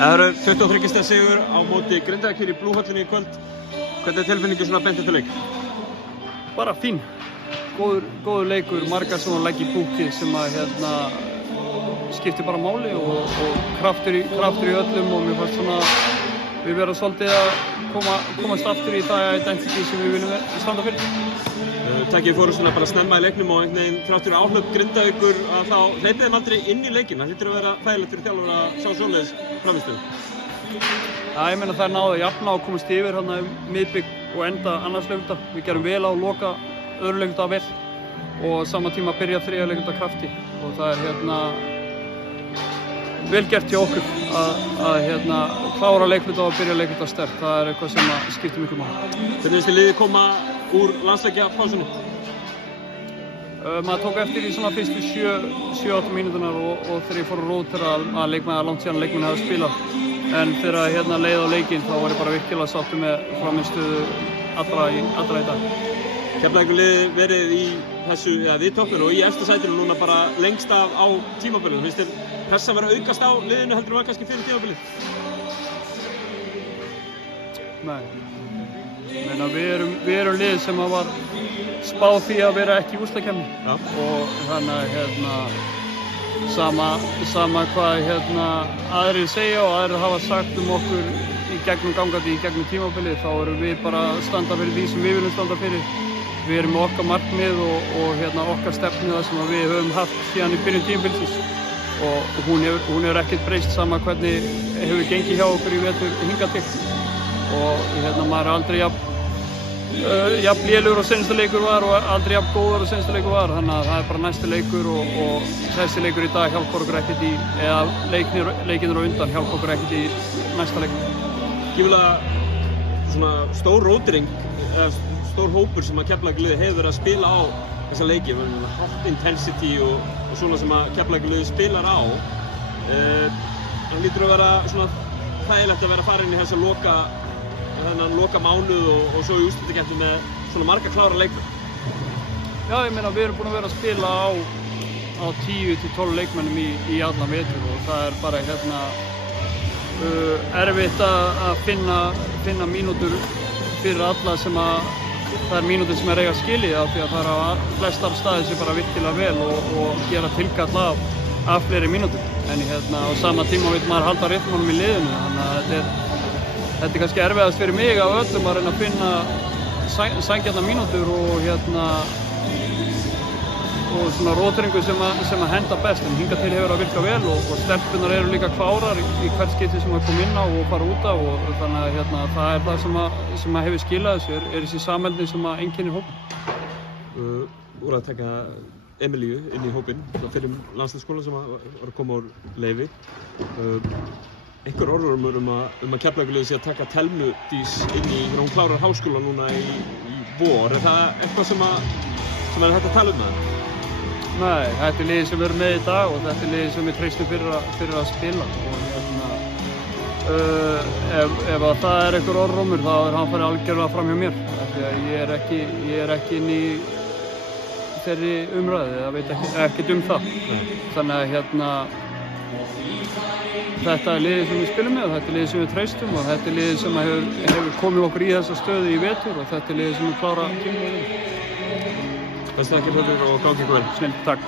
Það eru 23 stiga sigur á móti Grindavík hér í Blúhöllinni í kvöld. Hvernig tilfinningin svona beint eftir leik? Bara fín. Góður leikur, margar svona legg í búki sem að skiptir bara máli og kraftur í öllum og mér fannst svona við verðum svolítið að komast aftur í það identity sem við viljum standa fyrir. Tækið fóru svona bara snemma í leiknum og einhvern veginn þrátt fyrir áhlaup Grindavíkur að þá hleypið þeim aldrei inn í leikinn. Það hlýtur að vera þægilegt fyrir þjálfur að sjá svoleiðis frammistöðu. Já, ég meina þær náðu að jafna og komast yfir hérna miðbik og enda annars leikunda. Við gerum vel á loka öðru leikunda vel og sama tíma byrja þriðja leikunda krafti og það er vel gert hjá okkur að klára leikluta og byrja leikluta sterkt. Það er eitthvað sem skiptir miklu máli. Hvernig finnst þér liðið koma úr landsleikjapásunni? Maður tók eftir í svona fyrstu 7-8 mínúturnar og þegar ég fór að rótera að leikmenn langt síðan leikmenn hafa spilað. En þegar leið á leikinn þá var ég bara virkilega sáttur með frammistöðu allra í dag. Keflavíkurliðið verið í þessu, við toppnum og í efsta sætinu núna bara lengst af á tímabilið. Finnst þér pressa vera aukast á liðinu heldur var kannski fyrir tímabilið? Nei. Við erum lið sem var spáð því að vera ekki í úrslitakeppni og þannig sama hvað aðrir segja og aðrir hafa sagt okkur gangandi í gegnum tímabilið, þá erum við bara að standa fyrir því sem við viljum standa fyrir. Við erum með okkar markmið og okkar stefnu það sem við höfum haft síðan í byrjun tímabilsins og hún hefur ekkert breyst sama hvernig hefur gengið hjá okkur í vetur hingað til. Og maður er aldrei jafn lélegur og seinasta leikur var og aldrei jafn góður og seinasta leikur var, þannig að það er bara næsti leikur og þessi leikur í dag hjálpar okkur ekkert í, eða leikinir á undan hjálpar okkur ekkert í næsta leikur. Gífulega svona stór rótering, stór hópur sem að Keflavíkurliðið hefur verið að spila á þessa leiki, hot intensity og svona sem að Keflavíkurliðið spilar á. Það hlýtur að vera svona þægilegt að vera farin í þessa loka mánuð og svo í úrslitakeppni með svona marga klára leikmenn. Já, ég meina við erum búin að vera að spila á 10-12 leikmennum í allan vetur og það er bara erfitt að finna mínútur fyrir alla það er mínútur sem eiga skilið af því að það er flestar staðir sem bara virkilega vel og gera tilkall af fleiri mínútur. En á sama tíma vill maður halda rytmanum í liðinu, þannig að þetta er kannski erfiðast fyrir mig af öllum að reyna að finna sanngjarnar mínútur og svona róteringu sem að henda best, en hingað til hefur að virka vel og stelpunar eru líka klárar í hvert skipti sem að koma inn á og fara út á og þannig að það er það sem að hefur skilað þessu, er þessi samheldni sem að einkennir hópinn. Voru að taka Emilíu inn í hópinn fyrir landsliðsskóla sem var að koma úr leyfi. Einhver orður um að Keflavíkurliðið sé að taka Telmu Dís inn í hún klárar háskóla núna í vor. Er það eitthvað sem er hægt að tala um það? Nei, þetta er liðið sem við erum með í dag og þetta er liðið sem við treystum fyrir að spila. Og ef það er einhver orðrómur þá er hann farið algjörlega fram hjá mér. Því að ég er ekki inn í þeirri umræðu, ég veit ekkert um það. Þannig að þetta er liðið sem við spilum með og þetta er liðið sem við treystum og þetta er liðið sem hefur komið okkur í þessa stöðu í vetur og þetta er liðið sem við klára tíma. Bestu þakkir fyrir og gangi ykkur vel. Snillt, takk.